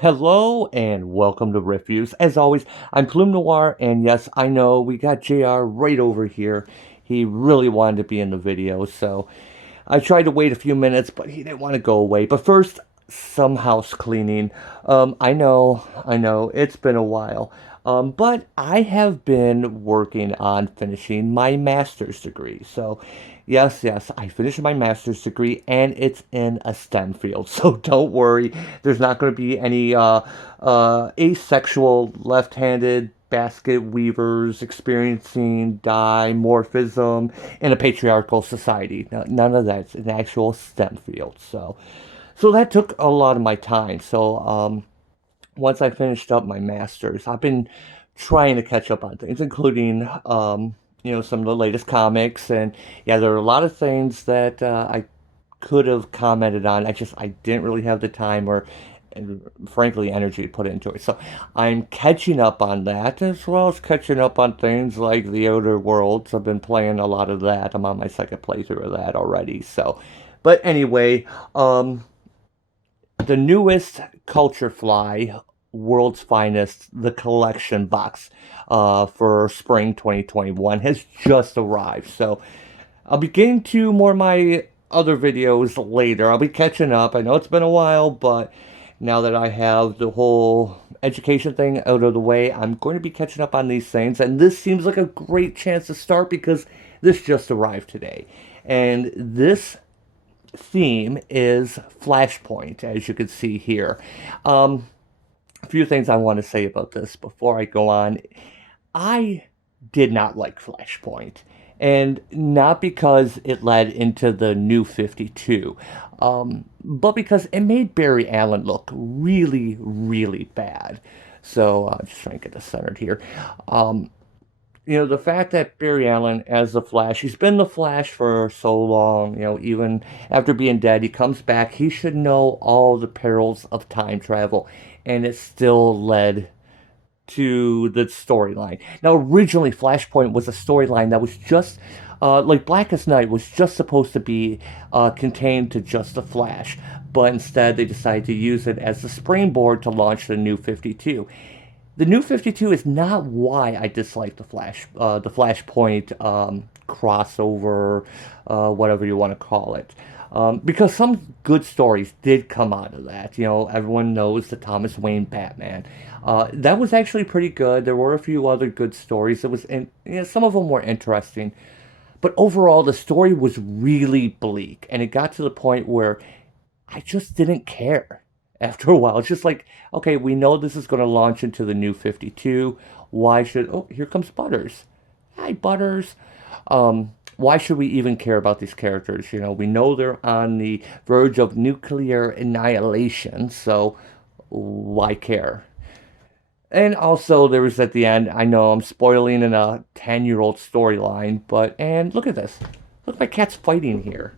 Hello and welcome to Reviews. As always, I'm Plume Noir, and yes, I know we got JR right over here. He really wanted to be in the video, so I tried to wait a few minutes, but he didn't want to go away. But first, some house cleaning. I know, it's been a while. But I have been working on finishing my master's degree. So, yes, I finished my master's degree, and it's in a STEM field. So don't worry, there's not going to be any asexual, left-handed basket weavers experiencing dimorphism in a patriarchal society. None of that's an actual STEM field. So that took a lot of my time. So once I finished up my master's, I've been trying to catch up on things, including some of the latest comics. And yeah, there are a lot of things that I could have commented on. I didn't really have the time or, and frankly, energy to put into it. So I'm catching up on that, as well as catching up on things like The Outer Worlds. I've been playing a lot of that. I'm on my second playthrough of that already. So, but anyway, the newest CultureFly World's Finest, the collection box for spring 2021 has just arrived. So I'll be getting to more of my other videos later. I'll be catching up. I know it's been a while, but now that I have the whole education thing out of the way, I'm going to be catching up on these things. And this seems like a great chance to start because this just arrived today. And this theme is Flashpoint, as you can see here. A few things I want to say about this before I go on. I did not like Flashpoint, and not because it led into the new 52, but because it made Barry Allen look really, really bad. So, just trying to get this centered here. The fact that Barry Allen as the Flash, he's been the Flash for so long, even after being dead, he comes back. He should know all the perils of time travel, and it still led to the storyline. Now, originally, Flashpoint was a storyline that was just, like Blackest Night was just supposed to be contained to just the Flash, but instead they decided to use it as the springboard to launch the New 52. The New 52 is not why I dislike the Flashpoint crossover, whatever you want to call it. Because some good stories did come out of that. Everyone knows the Thomas Wayne Batman. That was actually pretty good. There were a few other good stories. Some of them were interesting. But overall, the story was really bleak. And it got to the point where I just didn't care after a while. It's just like, okay, we know this is going to launch into the New 52. Oh, here comes Butters. Hi, Butters. Why should we even care about these characters? We know they're on the verge of nuclear annihilation, so why care? And also, there was at the end, I know I'm spoiling in a 10-year-old storyline, and look at this. Look, my cat's fighting here.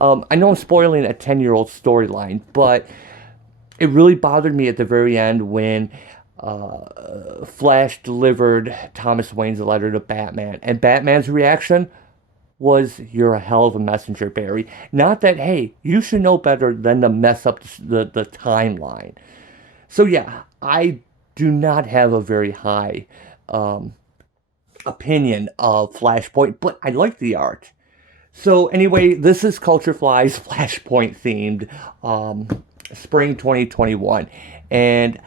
I know I'm spoiling a 10-year-old storyline, but it really bothered me at the very end when Flash delivered Thomas Wayne's letter to Batman, and Batman's reaction was, "You're a hell of a messenger, Barry." Not that, hey, you should know better than to mess up the timeline. So yeah, I do not have a very high opinion of Flashpoint, but I like the art. So anyway, this is CultureFly's Flashpoint themed spring 2021, and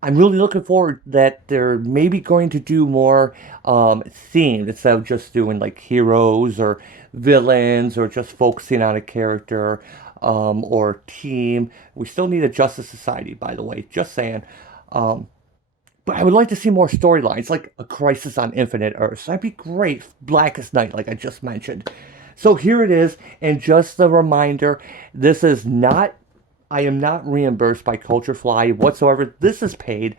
I'm really looking forward that they're maybe going to do more themed instead of just doing like heroes or villains or just focusing on a character or team. We still need a Justice Society, by the way, just saying. But I would like to see more storylines, like a Crisis on Infinite Earths. That'd be great. Blackest Night, like I just mentioned. So here it is, and just a reminder, this is not, I am not reimbursed by CultureFly whatsoever. This is paid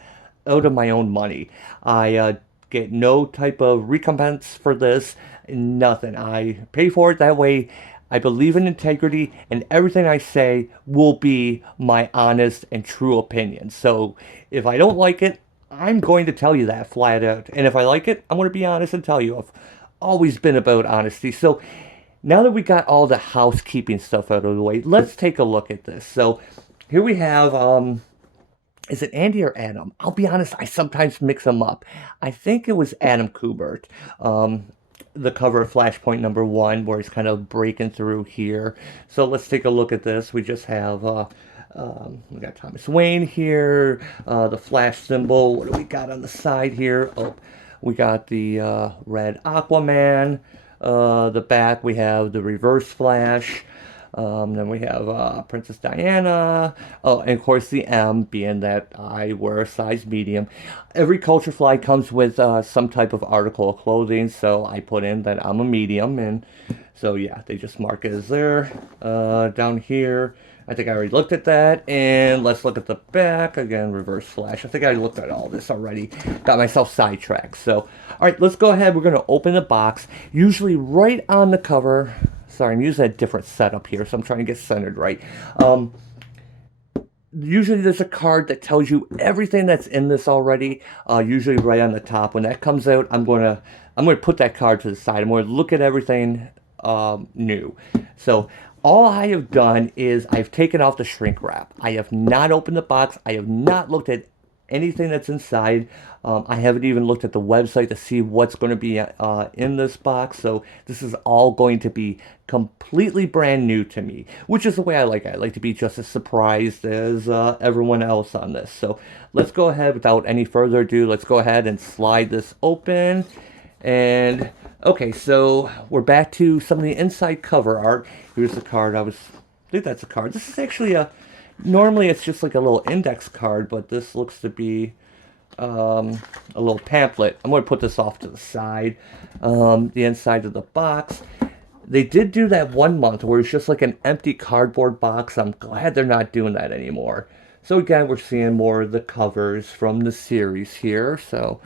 out of my own money. I get no type of recompense for this, nothing. I pay for it that way. I believe in integrity, and everything I say will be my honest and true opinion. So if I don't like it, I'm going to tell you that flat out. And if I like it, I'm going to be honest and tell you. I've always been about honesty. So now that we got all the housekeeping stuff out of the way, let's take a look at this. So here we have Is it Andy or Adam? I'll be honest, I sometimes mix them up. I think it was Adam Kubert. Um, the cover of Flashpoint #1, where he's kind of breaking through here. So let's take a look at this. We just have we got Thomas Wayne here, the Flash symbol. What do we got on the side here? Oh, we got the red Aquaman. The back we have the Reverse Flash. Then we have Princess Diana. Oh, and of course the M, being that I wear a size medium. Every CultureFly comes with some type of article of clothing, so I put in that I'm a medium, and so yeah, they just mark it as there. Down here, I think I already looked at that, and let's look at the back again. Reverse Flash. I think I looked at all this already. Got myself sidetracked. So, all right, let's go ahead. We're gonna open the box. Usually, right on the cover. Sorry, I'm using a different setup here, so I'm trying to get centered right. Usually there's a card that tells you everything that's in this already, usually right on the top. When that comes out, I'm going to put that card to the side. I'm going to look at everything new. So all I have done is I've taken off the shrink wrap. I have not opened the box. I have not looked at anything that's inside. I haven't even looked at the website to see what's going to be in this box. So this is all going to be completely brand new to me, which is the way I like it. I like to be just as surprised as everyone else on this. So let's go ahead, without any further ado, let's go ahead and slide this open. And okay, so we're back to some of the inside cover art. Here's the card. I think that's a card. This is actually normally it's just like a little index card, but this looks to be a little pamphlet. I'm going to put this off to the side. The inside of the box. They did do that 1 month where it's just like an empty cardboard box. I'm glad they're not doing that anymore. So again, we're seeing more of the covers from the series here. So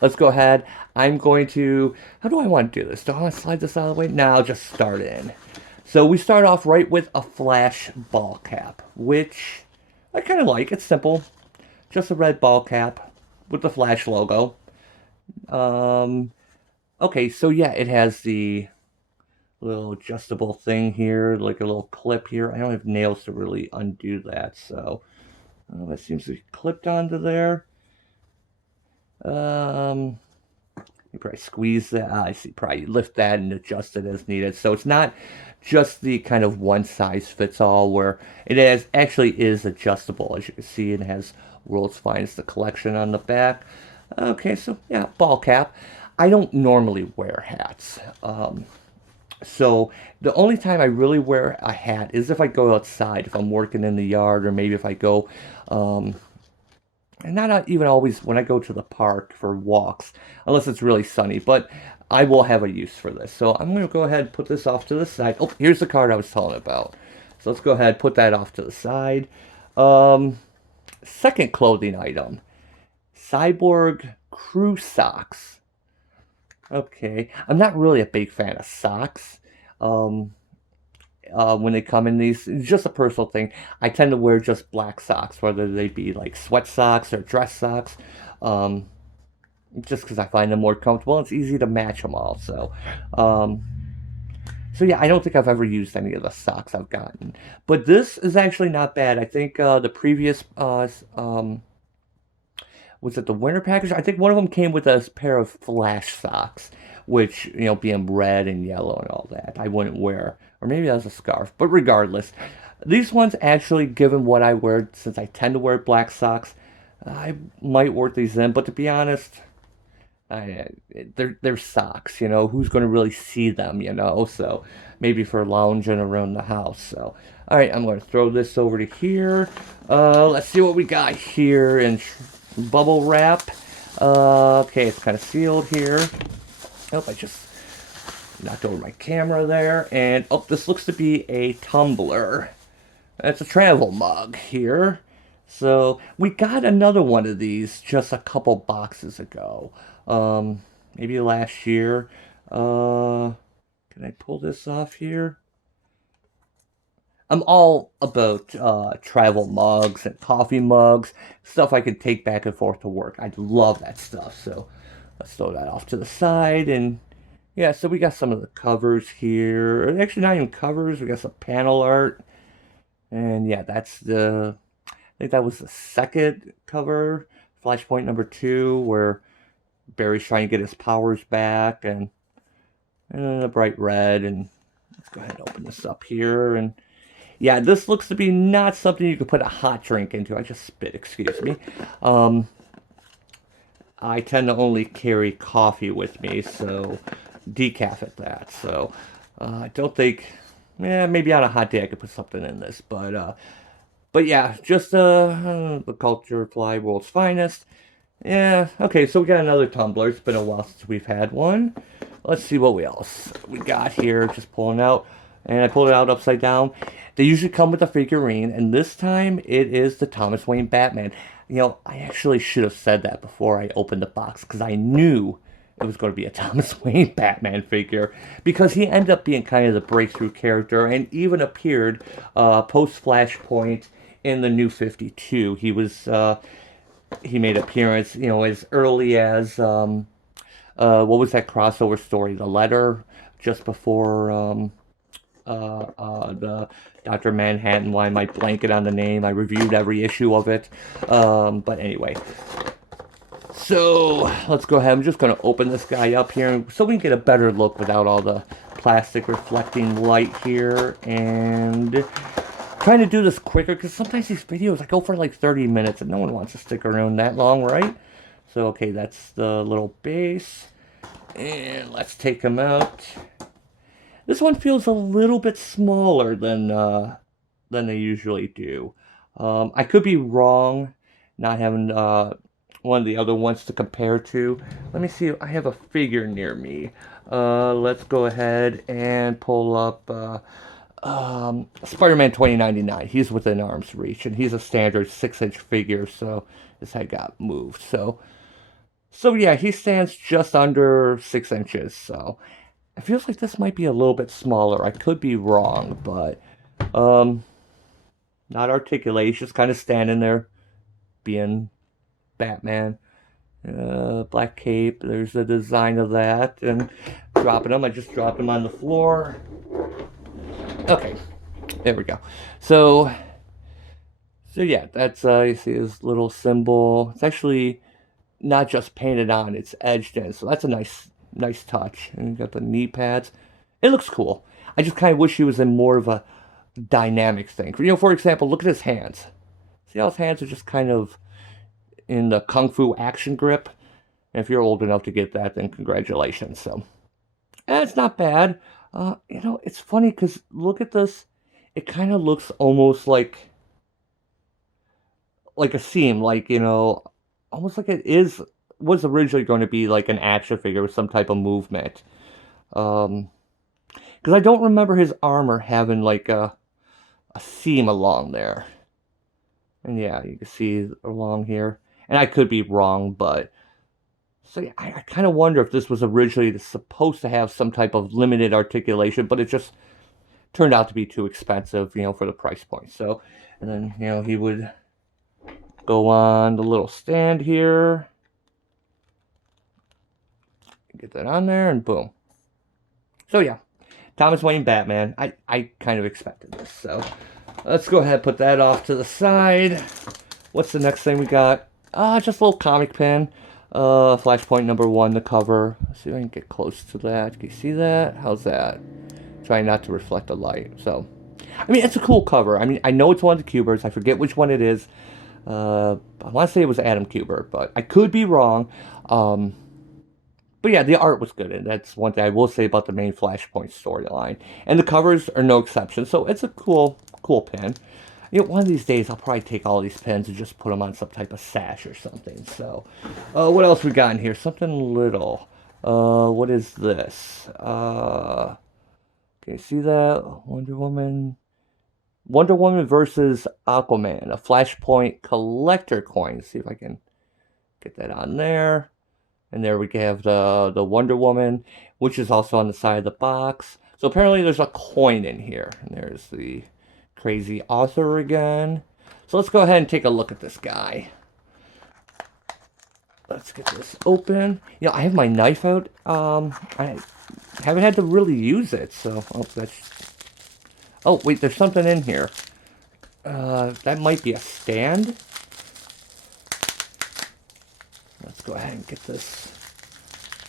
let's go ahead. I'm going to, how do I want to do this? Do I want to slide this out of the way? No, I'll just start in. So we start off right with a Flash ball cap, which I kind of like. It's simple. Just a red ball cap with the Flash logo. Okay, so yeah, it has the little adjustable thing here, like a little clip here. I don't have nails to really undo that, so that seems to be clipped onto there. You probably squeeze that. I see. Probably lift that and adjust it as needed. So it's not just the kind of one size fits all, where it actually is adjustable. As you can see, it has World's Finest, the collection on the back. Okay, so yeah, ball cap. I don't normally wear hats. So the only time I really wear a hat is if I go outside, if I'm working in the yard, or maybe if I go, and not even always when I go to the park for walks, unless it's really sunny, but I will have a use for this. So I'm going to go ahead and put this off to the side. Oh, here's the card I was telling about. So let's go ahead and put that off to the side. Second clothing item, Cyborg crew socks. Okay, I'm not really a big fan of socks. When they come in these, it's just a personal thing. I tend to wear just black socks, whether they be like sweat socks or dress socks, just because I find them more comfortable. It's easy to match them all. So yeah, I don't think I've ever used any of the socks I've gotten, but this is actually not bad. I think the previous was it the winter package? I think one of them came with a pair of Flash socks, which, you know, being red and yellow and all that, I wouldn't wear. Or maybe that was a scarf. But regardless, these ones actually, given what I wear, since I tend to wear black socks, I might work these in. But to be honest, they're socks, you know. Who's going to really see them, you know? So maybe for lounging around the house. So, all right, I'm going to throw this over to here. Let's see what we got here in bubble wrap. Okay, it's kind of sealed here. Oh, I just knocked over my camera there. And, oh, this looks to be a tumbler. That's a travel mug here. So, we got another one of these just a couple boxes ago. Maybe last year. Can I pull this off here? I'm all about travel mugs and coffee mugs, stuff I can take back and forth to work. I love that stuff. So let's throw that off to the side. And yeah, so we got some of the covers here. Actually, not even covers. We got some panel art. And yeah, that's the think that was the second cover, Flashpoint number 2, where Barry's trying to get his powers back, and a bright red. And let's go ahead and open this up here. And yeah, this looks to be not something you could put a hot drink into. I just spit, excuse me. I tend to only carry coffee with me, so decaf at that. So I don't think, maybe on a hot day I could put something in this, but yeah, just the CultureFly World's Finest. Yeah, okay, so we got another tumbler. It's been a while since we've had one. Let's see what else we got here. Just pulling out, and I pulled it out upside down. They usually come with a figurine, and this time it is the Thomas Wayne Batman. You know, I actually should have said that before I opened the box, because I knew it was going to be a Thomas Wayne Batman figure, because he ended up being kind of the breakthrough character, and even appeared post-Flashpoint in the New 52. He was, he made appearance, you know, as early as, what was that crossover story, The Letter, just before, the Dr. Manhattan. Why am I blanking on the name? I reviewed every issue of it. But anyway. So, let's go ahead. I'm just going to open this guy up here so we can get a better look without all the plastic reflecting light here. And trying to do this quicker, because sometimes these videos, I go for like 30 minutes and no one wants to stick around that long, right? So, okay, that's the little base. And let's take him out. This one feels a little bit smaller than they usually do. I could be wrong, not having one of the other ones to compare to. Let me see. I have a figure near me. Let's go ahead and pull up Spider-Man 2099. He's within arm's reach, and he's a standard 6-inch figure, so his head got moved. So yeah, he stands just under 6 inches. So it feels like this might be a little bit smaller. I could be wrong, but not articulation, just kind of standing there, being Batman. Black cape. There's the design of that, and dropping them. I just dropped them on the floor. Okay, there we go. So yeah, that's you see his little symbol. It's actually not just painted on; it's edged in. So that's a nice touch. And you got the knee pads. It looks cool. I just kind of wish he was in more of a dynamic thing. You know, for example, look at his hands. See how his hands are just kind of in the Kung Fu action grip? And if you're old enough to get that, then congratulations. So, it's not bad. You know, it's funny because look at this. It kind of looks almost like a seam, like, you know, almost like was originally going to be like an action figure with some type of movement. Because I don't remember his armor having like a seam along there. And yeah, you can see along here. And I could be wrong, but so yeah, I kind of wonder if this was originally supposed to have some type of limited articulation, but it just turned out to be too expensive, you know, for the price point. So, and then, you know, he would go on the little stand here. Get that on there, and boom. So yeah, Thomas Wayne Batman. I kind of expected this. So let's go ahead and put that off to the side. What's the next thing we got? Just a little comic pen. Flashpoint number 1, the cover. Let's see if I can get close to that. Can you see that? How's that? Trying not to reflect the light. So, I mean, it's a cool cover. I mean, I know it's one of the Kubers. I forget which one it is. I want to say it was Adam Kuber, but I could be wrong. But yeah, the art was good, and that's one thing I will say about the main Flashpoint storyline. And the covers are no exception, so it's a cool pen. You know, one of these days I'll probably take all these pens and just put them on some type of sash or something. So, what else we got in here? Something little. What is this? Can you see that? Wonder Woman versus Aquaman, a Flashpoint collector coin. See if I can get that on there. And there we have the Wonder Woman, which is also on the side of the box. So apparently there's a coin in here. And there's the crazy author again. So let's go ahead and take a look at this guy. Let's get this open. You know, I have my knife out. I haven't had to really use it. So, oh, wait, there's something in here. That might be a stand. Let's go ahead and get this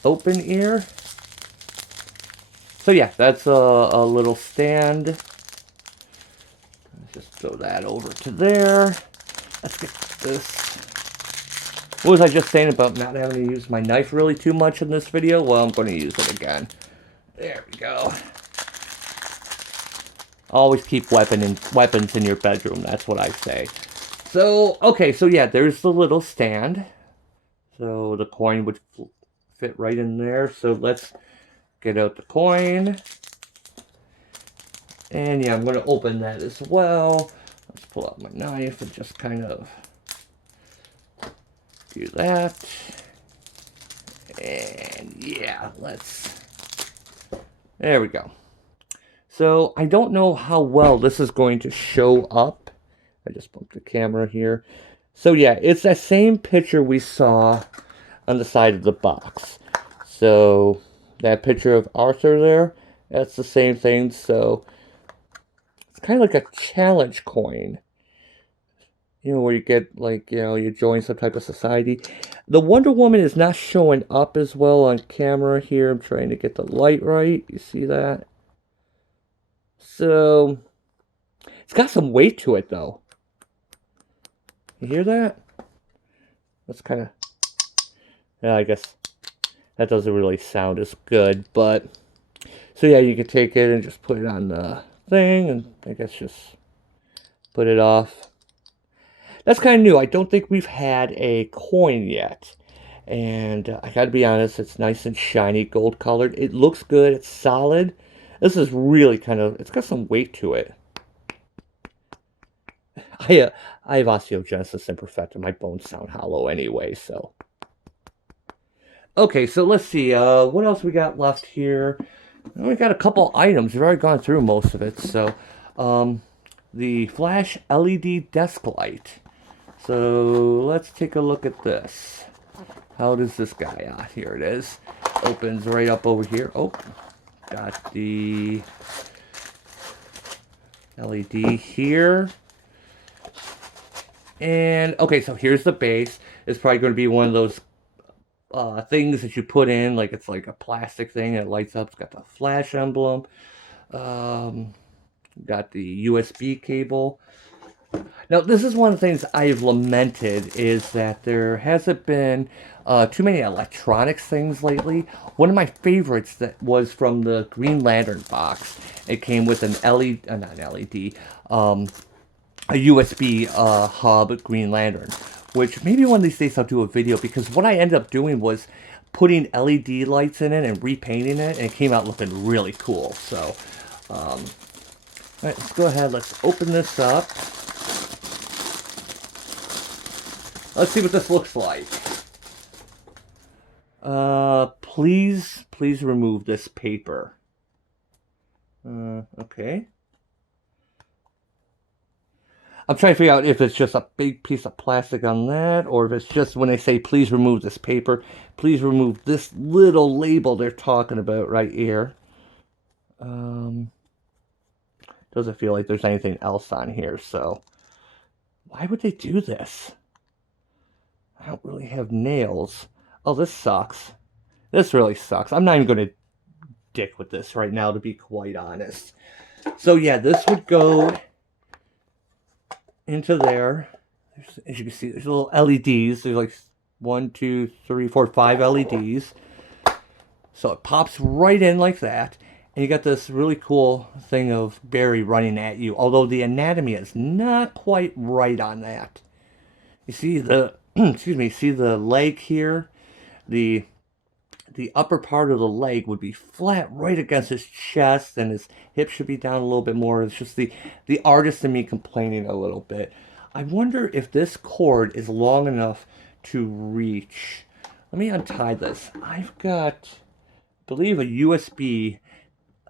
open here. So yeah, that's a little stand. Let's just throw that over to there. Let's get this. What was I just saying about not having to use my knife really too much in this video? Well, I'm going to use it again. There we go. Always keep weapons in your bedroom. That's what I say. So, okay, so yeah, there's the little stand. So the coin would fit right in there. So let's get out the coin. And yeah, I'm going to open that as well. Let's pull out my knife and just kind of do that. And yeah, there we go. So I don't know how well this is going to show up. I just bumped the camera here. So yeah, it's that same picture we saw on the side of the box. So that picture of Arthur there, that's the same thing. So it's kind of like a challenge coin. You know, where you get, like, you know, you join some type of society. The Wonder Woman is not showing up as well on camera here. I'm trying to get the light right. You see that? So, it's got some weight to it, though. You hear that? That's kind of... Yeah, I guess that doesn't really sound as good, but... So, yeah, you can take it and just put it on the thing, and I guess just put it off. That's kind of new. I don't think we've had a coin yet. And I gotta be honest, it's nice and shiny, gold colored. It looks good. It's solid. This is really kind of, it's got some weight to it. I have osteogenesis imperfecta. My bones sound hollow anyway, so. Okay, so let's see. What else we got left here? We got a couple items. We've already gone through most of it. So, the Flash LED desk light. So let's take a look at this. How does this guy? Here it is. Opens right up over here. Oh, got the LED here. And okay, so here's the base. It's probably going to be one of those things that you put in, like it's like a plastic thing that lights up. It's got the Flash emblem. Got the USB cable. Now, this is one of the things I've lamented, is that there hasn't been too many electronics things lately. One of my favorites that was from the Green Lantern box. It came with an LED, not an LED, a USB hub Green Lantern, which maybe one of these days I'll do a video, because what I ended up doing was putting LED lights in it and repainting it, and it came out looking really cool. So, all right, let's go ahead. Let's open this up. Let's see what this looks like. Please remove this paper. Okay. I'm trying to figure out if it's just a big piece of plastic on that, or if it's just when they say, please remove this paper, please remove this little label they're talking about right here. Doesn't feel like there's anything else on here, so why would they do this? I don't really have nails. Oh, this sucks. This really sucks. I'm not even going to dick with this right now, to be quite honest. So yeah, this would go into there. As you can see, there's little LEDs. There's like 1, 2, 3, 4, 5 LEDs. So it pops right in like that. And you got this really cool thing of Barry running at you. Although the anatomy is not quite right on that. You see the excuse me, see the leg here? The upper part of the leg would be flat right against his chest, and his hip should be down a little bit more. It's just the artist in me complaining a little bit. I wonder if this cord is long enough to reach. Let me untie this. I've got, I believe, a USB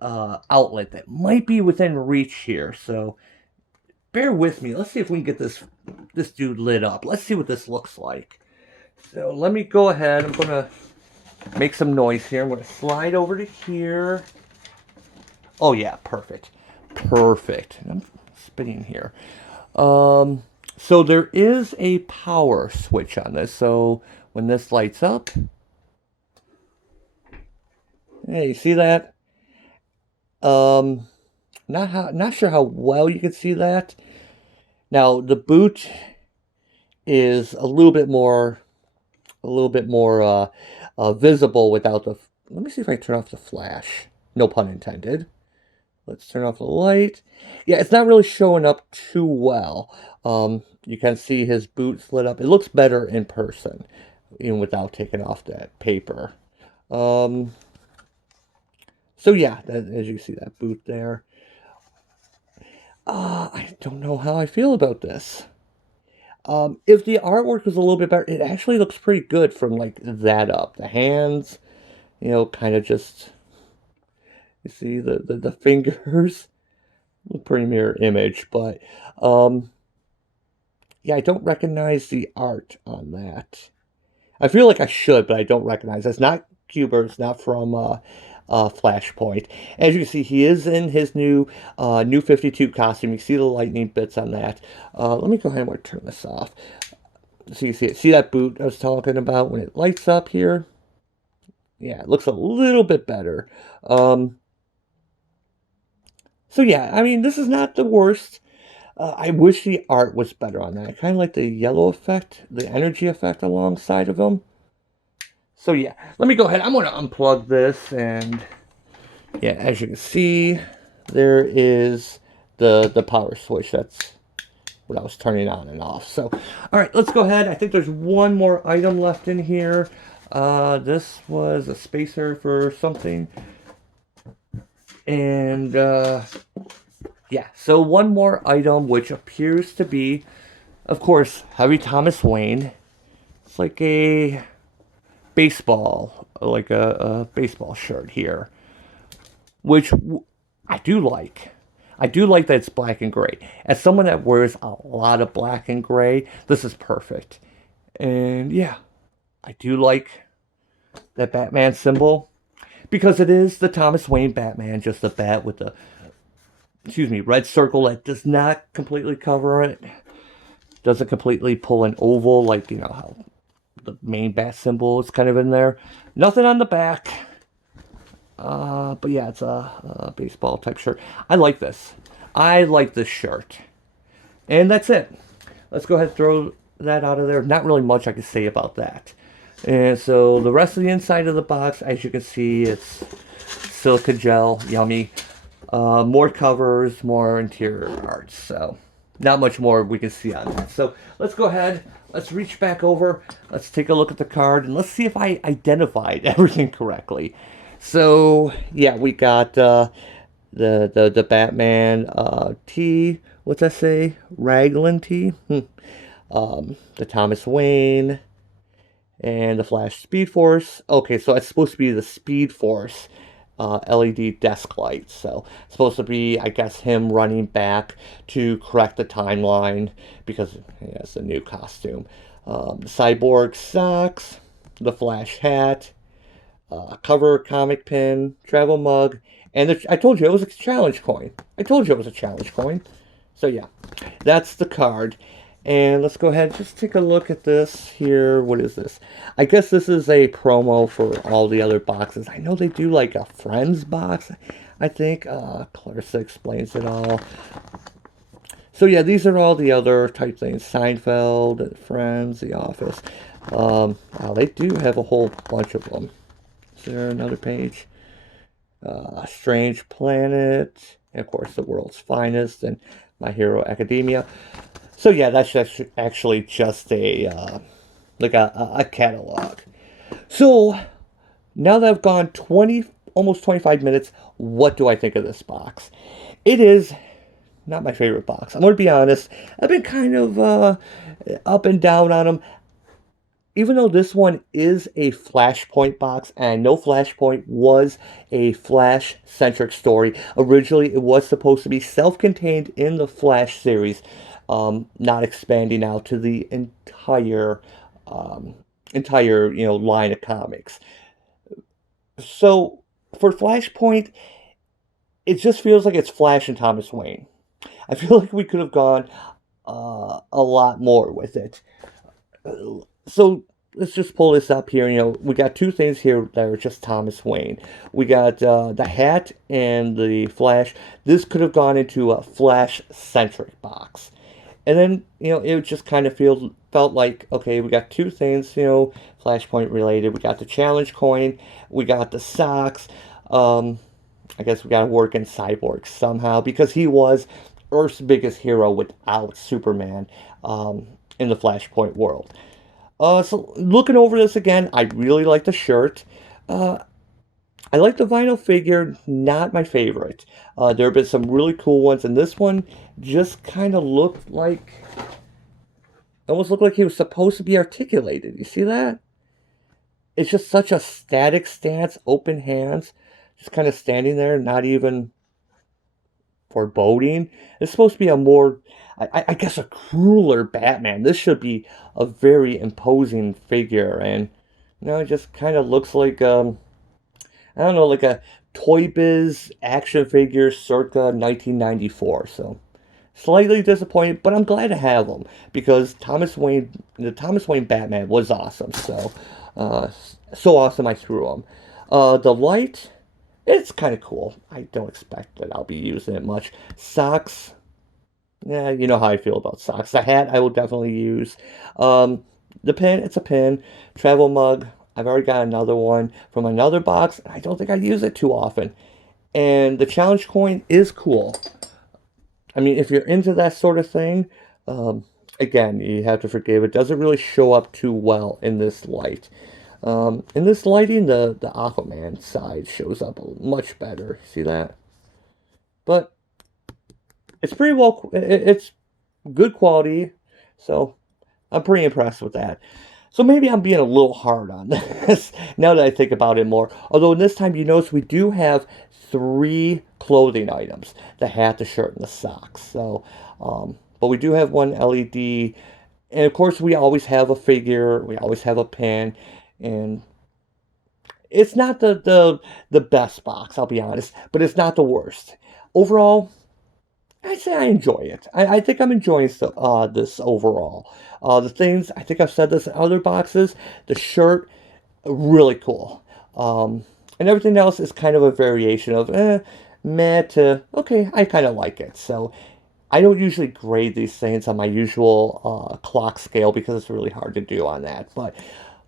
outlet that might be within reach here, so bear with me. Let's see if we can get this dude lit up. Let's see what this looks like. So let me go ahead. I'm going to make some noise here. I'm going to slide over to here. Oh yeah, perfect. Perfect. I'm spinning here. Um, so there is a power switch on this. So when this lights up, yeah, you see that? Um, not sure how well you can see that. Now the boot is a little bit more visible without the. Let me see if I turn off the flash. No pun intended. Let's turn off the light. Yeah, it's not really showing up too well. You can see his boot lit up. It looks better in person, even without taking off that paper. Um, so yeah, as you see that boot there. I don't know how I feel about this. If the artwork was a little bit better, it actually looks pretty good from like that up. The hands, kind of just, you see the fingers, pretty mirror image, but yeah, I don't recognize the art on that. I feel like I should, but I don't recognize. It's not Cuber. It's not from Flashpoint. As you can see, he is in his new 52 costume. You see the lightning bits on that. Let me go ahead and turn this off. So you see it. See that boot I was talking about when it lights up here? Yeah, it looks a little bit better. So yeah, I mean, this is not the worst. I wish the art was better on that. I kind of like the yellow effect, the energy effect alongside of them. So yeah, let me go ahead. I'm going to unplug this, and yeah, as you can see, there is the power switch. That's what I was turning on and off. So, all right, let's go ahead. I think there's one more item left in here. This was a spacer for something. And yeah, so one more item, which appears to be, of course, Harry Thomas Wayne. It's like a baseball, like a baseball shirt here, which I do like. I do like that it's black and gray. As someone that wears a lot of black and gray, this is perfect. And yeah, I do like that Batman symbol because it is the Thomas Wayne Batman, just a bat with the, red circle that does not completely cover it. Doesn't completely pull an oval like, how the main bat symbol is kind of in there. Nothing on the back. But yeah, it's a baseball type shirt. I like this. I like this shirt. And that's it. Let's go ahead and throw that out of there. Not really much I can say about that. And so the rest of the inside of the box, as you can see, it's silica gel. Yummy. More covers, more interior art. So not much more we can see on that. So let's go ahead. Let's reach back over. Let's take a look at the card. And let's see if I identified everything correctly. So yeah, we got the Batman tee. What's that say? Raglan tee. The Thomas Wayne and the Flash Speed Force. Okay, so it's supposed to be the Speed Force LED desk light. So it's supposed to be, I guess, him running back to correct the timeline because he has a new costume. The Cyborg socks, the Flash hat. Cover comic pin, travel mug, and I told you it was a challenge coin. I told you it was a challenge coin. So yeah, that's the card. And let's go ahead and just take a look at this here. What is this? I guess this is a promo for all the other boxes. I know they do like a Friends box, I think. Clarissa explains it all. So yeah, these are all the other type things. Seinfeld, Friends, The Office. Wow, they do have a whole bunch of them. Is there another page? Strange Planet, and of course, The World's Finest, and My Hero Academia. So yeah, that's actually just a catalog. So now that I've gone almost 25 minutes, what do I think of this box? It is not my favorite box. I'm going to be honest. I've been kind of up and down on them. Even though this one is a Flashpoint box, and I know Flashpoint was a Flash-centric story. Originally, it was supposed to be self-contained in the Flash series, not expanding out to the entire line of comics. So, for Flashpoint, it just feels like it's Flash and Thomas Wayne. I feel like we could have gone a lot more with it. So let's just pull this up here. We got two things here that are just Thomas Wayne. We got the hat and the Flash. This could have gone into a Flash-centric box. And then, it just kind of felt like, okay, we got two things, Flashpoint related. We got the challenge coin. We got the socks. I guess we got to work in Cyborg somehow because he was Earth's biggest hero without Superman in the Flashpoint world. So looking over this again, I really like the shirt. I like the vinyl figure, not my favorite. There have been some really cool ones, and this one just kind of almost looked like he was supposed to be articulated. You see that? It's just such a static stance, open hands, just kind of standing there, not even foreboding. It's supposed to be a more, I guess, a crueler Batman. This should be a very imposing figure, and it just kind of looks like I don't know, like a Toy Biz action figure circa 1994. So slightly disappointed, but I'm glad to have them because the Thomas Wayne Batman was awesome. So so awesome I threw them. The light, it's kind of cool. I don't expect that I'll be using it much. Socks, yeah, you know how I feel about socks. The hat I will definitely use. The pen, it's a pen. Travel mug, I've already got another one from another box. I don't think I use it too often. And the challenge coin is cool. I mean, if you're into that sort of thing, again, you have to forgive. It doesn't really show up too well in this light. In this lighting, the Aquaman side shows up much better. See that? But it's pretty well. It's good quality, so I'm pretty impressed with that. So maybe I'm being a little hard on this now that I think about it more. Although this time you notice we do have 3 clothing items: the hat, the shirt, and the socks. So, but we do have one LED, and of course we always have a figure. We always have a pen, and it's not the best box, I'll be honest, but it's not the worst. Overall, I'd say I enjoy it. I think I'm enjoying this overall. The things, I think I've said this in other boxes, the shirt, really cool. And everything else is kind of a variation of, meh to, okay, I kind of like it. So I don't usually grade these things on my usual clock scale because it's really hard to do on that. But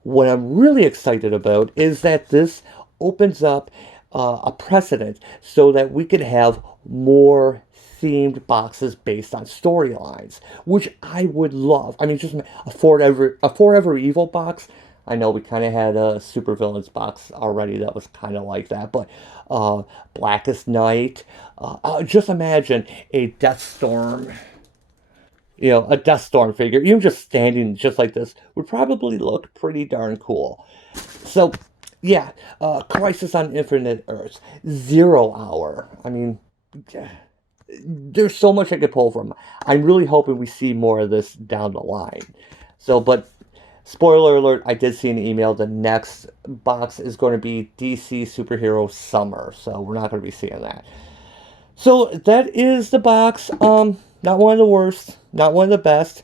what I'm really excited about is that this opens up a precedent so that we could have more themed boxes based on storylines, which I would love. I mean, just a Forever Evil box. I know we kind of had a supervillains box already that was kind of like that, but Blackest Night. Just imagine a Deathstorm. A Deathstorm figure, even just standing just like this, would probably look pretty darn cool. So, yeah, Crisis on Infinite Earths, Zero Hour. I mean, there's so much I could pull from. I'm really hoping we see more of this down the line. So, but spoiler alert, I did see an email. The next box is going to be DC Superhero Summer, so we're not going to be seeing that. So that is the box. Not one of the worst, not one of the best.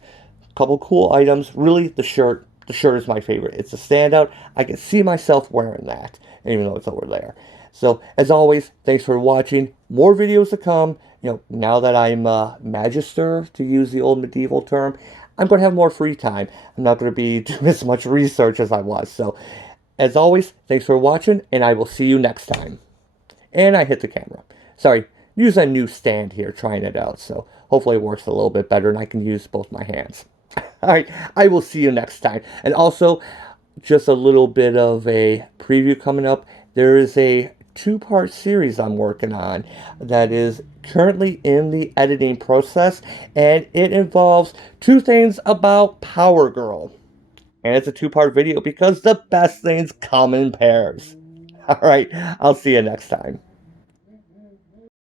Couple cool items. Really, the shirt. The shirt is my favorite. It's a standout. I can see myself wearing that, even though it's over there. So, as always, thanks for watching. More videos to come. Now that I'm a magister, to use the old medieval term, I'm going to have more free time. I'm not going to be doing as much research as I was. So, as always, thanks for watching, and I will see you next time. And I hit the camera. Sorry, use a new stand here, trying it out. So, hopefully it works a little bit better, and I can use both my hands. Alright, I will see you next time. And also, just a little bit of a preview coming up. There is a 2-part series I'm working on that is currently in the editing process, and it involves 2 things about Power Girl. And it's a 2-part video because the best things come in pairs. Alright, I'll see you next time.